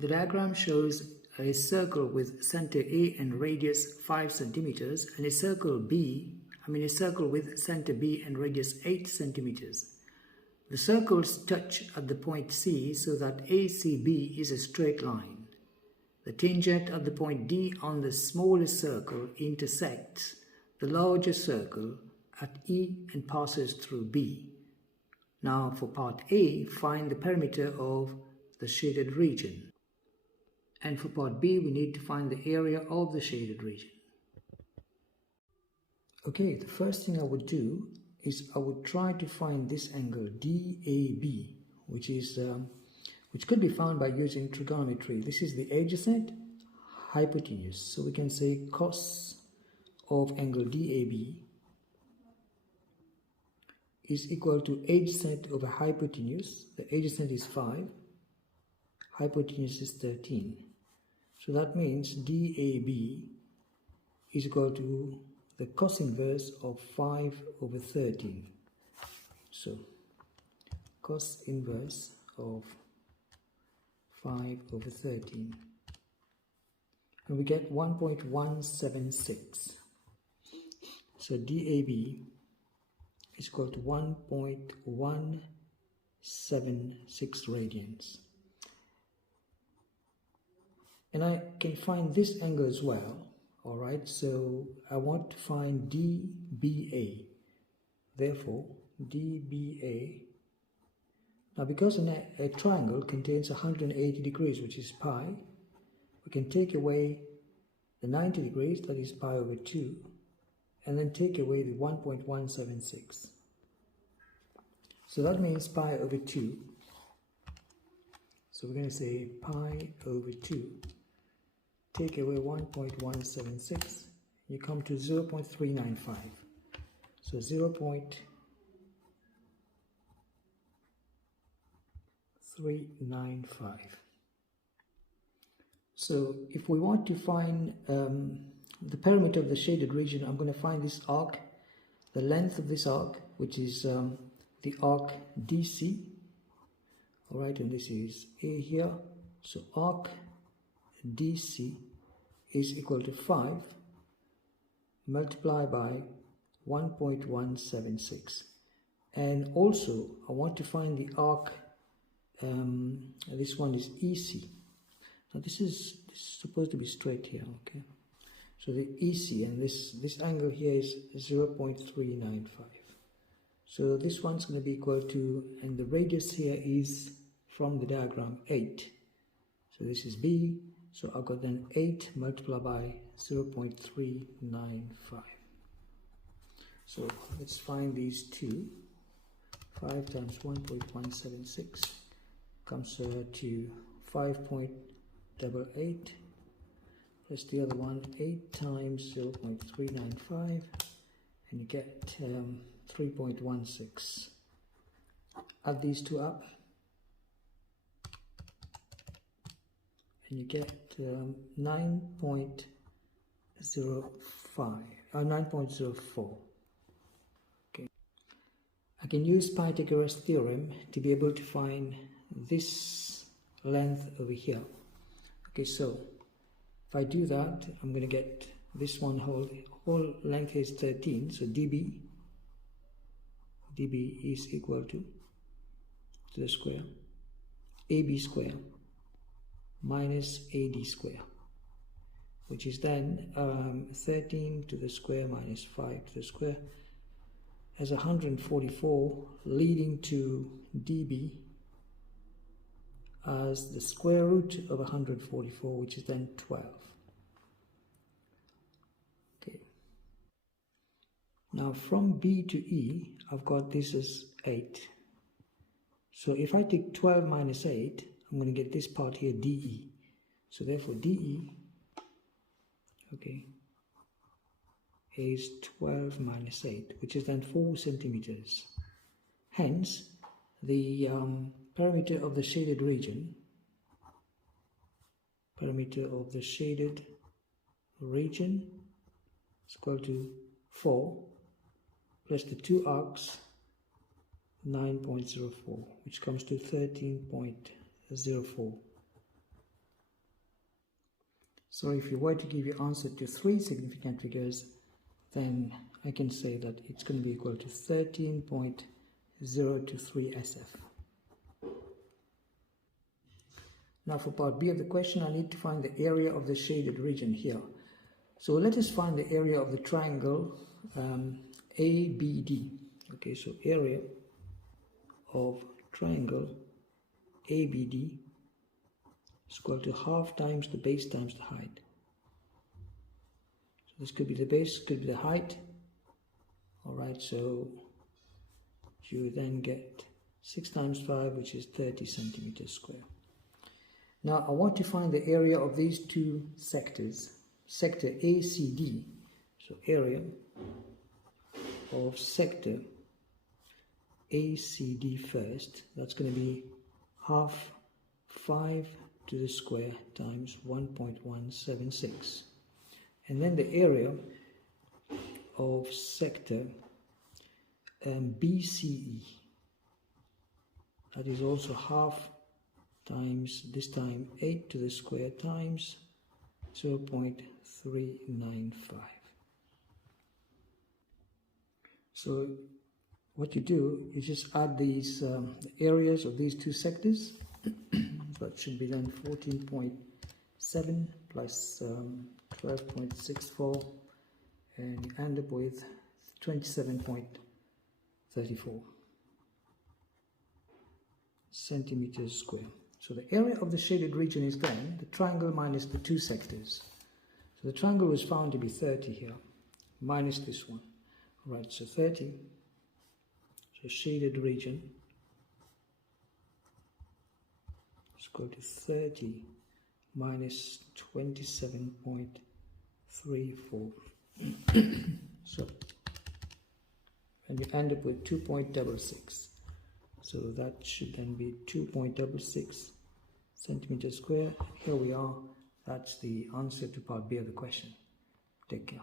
The diagram shows a circle with center A and radius 5 centimeters and a circle with center B and radius 8 centimeters. The circles touch at the point C so that ACB is a straight line. The tangent at the point D on the smallest circle intersects the larger circle at E and passes through B. Now for part A, find the perimeter of the shaded region. And for part B, we need to find the area of the shaded region. Okay, the first thing I would do is I would try to find this angle DAB, which could be found by using trigonometry. This is the adjacent hypotenuse. So we can say cos of angle DAB is equal to adjacent over hypotenuse. The adjacent is 5, hypotenuse is 13. So that means DAB is equal to the cos inverse of 5 over 13. So cos inverse of 5 over 13. And we get 1.176. So DAB is equal to 1.176 radians. And I can find this angle as well. Alright, so I want to find DBA. Therefore, DBA. Now because a triangle contains 180 degrees, which is pi, we can take away the 90 degrees, that is pi over 2, and then take away the 1.176. So that means pi over 2. So we're going to say pi over 2. Take away 1.176, you come to 0.395. So 0.395. So if we want to find the perimeter of the shaded region, I'm going to find this arc, the length of this arc, which is the arc DC. Alright, and this is A here. So arc DC is equal to 5 multiplied by 1.176. And also I want to find the arc, this one is EC. Now this is supposed to be straight here, okay? So the EC, and this angle here is 0.395. So this one's going to be equal to, and the radius here is from the diagram 8. So this is B. So I've got then 8 multiplied by 0.395. So let's find these two. 5 times 1.176 comes to 5.88 plus the other one, 8 times 0.395, and you get 3.16. Add these two up, and you get 9.04. Okay. I can use Pythagoras theorem to be able to find this length over here. Okay, so if I do that, I'm going to get this one whole length is 13. So dB is equal to the square AB square minus AD square, which is then 13 to the square minus 5 to the square as 144, leading to dB as the square root of 144, which is then 12. Okay. Now from B to E, I've got this as 8. So if I take 12 minus 8, I'm going to get this part here, DE. So therefore DE, okay, is 12 minus 8, which is then 4 centimeters. Hence, the perimeter of the shaded region, is equal to 4 plus the two arcs, 9.04, which comes to 13.04. So if you were to give your answer to 3 significant figures, then I can say that it's going to be equal to 13.023 SF. Now for part B of the question, I need to find the area of the shaded region here. So let us find the area of the triangle ABD. Okay, so area of triangle ABD is equal to half times the base times the height. So this could be the base, could be the height. Alright, so you then get 6 times 5, which is 30 centimeters square. Now I want to find the area of these two sectors, sector ACD. So area of sector ACD first, that's going to be half 5 to the square times 1.176. And then the area of sector BCE, that is also half times, this time 8 to the square times 0.395. So what you do is just add these areas of these two sectors. That should be then 14.7 plus 12.64, and you end up with 27.34 centimeters square. So the area of the shaded region is then the triangle minus the two sectors. So the triangle was found to be 30 here, minus this one. Right, so 30, so shaded region is equal to 30 minus 27.34. So, and you end up with 2.66. So that should then be 2.66 centimeters square. Here we are. That's the answer to part B of the question. Take care.